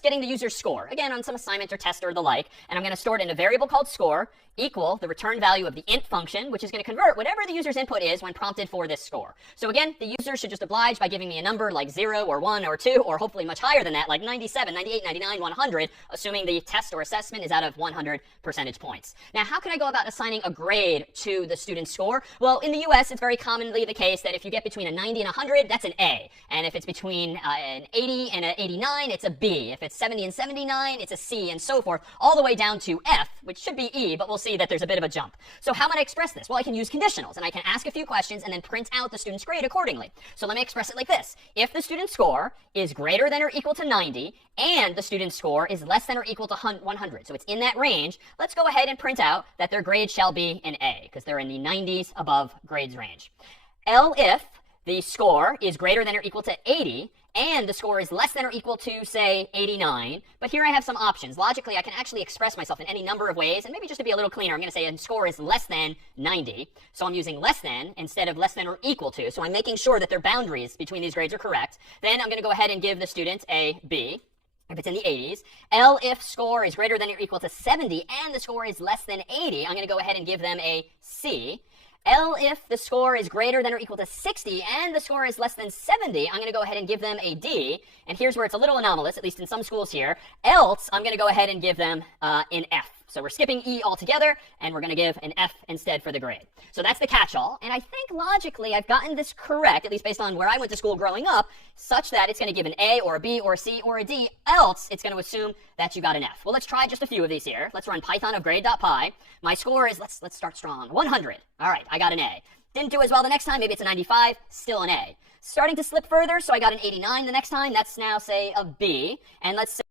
just getting the user's score, again, on some assignment or test or the like, and I'm going to store it in a variable called score equal the return value of the int function, which is going to convert whatever the user's input is when prompted for this score. So again, the user should just oblige by giving me a number like 0 or 1 or 2, or hopefully much higher than that, like 97, 98, 99, 100, assuming the test or assessment is out of 100 percentage points. Now, how can I go about assigning a grade to the student's score? Well, in the US, it's very commonly the case that if you get between a 90 and 100, that's an A. And if it's between an 80 and an 89, it's a B. If it's 70 and 79, it's a C, and so forth, all the way down to F, which should be E, but we'll see that there's a bit of a jump. So how might I express this? Well, I can use conditionals, and I can ask a few questions and then print out the student's grade accordingly. So let me express it like this. If the student's score is greater than or equal to 90, and the student's score is less than or equal to 100, so it's in that range, let's go ahead and print out that their grade shall be an A, because they're in the 90s above grades range. If the score is greater than or equal to 80, and the score is less than or equal to, say, 89. But here I have some options. Logically, I can actually express myself in any number of ways, and maybe just to be a little cleaner, I'm going to say a score is less than 90. So I'm using less than instead of less than or equal to. So I'm making sure that their boundaries between these grades are correct. Then I'm going to go ahead and give the student a B, if it's in the 80s. If score is greater than or equal to 70, and the score is less than 80, I'm going to go ahead and give them a C. If the score is greater than or equal to 60 and the score is less than 70, I'm going to go ahead and give them a D. And here's where it's a little anomalous, at least in some schools here. Else, I'm going to go ahead and give them an F. So we're skipping E altogether, and we're going to give an F instead for the grade. So that's the catch-all. And I think logically I've gotten this correct, at least based on where I went to school growing up, such that it's going to give an A or a B or a C or a D. Else, it's going to assume that you got an F. Well, let's try just a few of these here. Let's run python of grade.py. My score is, let's start strong, 100. All right, I got an A. Didn't do as well the next time. Maybe it's a 95. Still an A. Starting to slip further, so I got an 89 the next time. That's now, say, a B. And let's say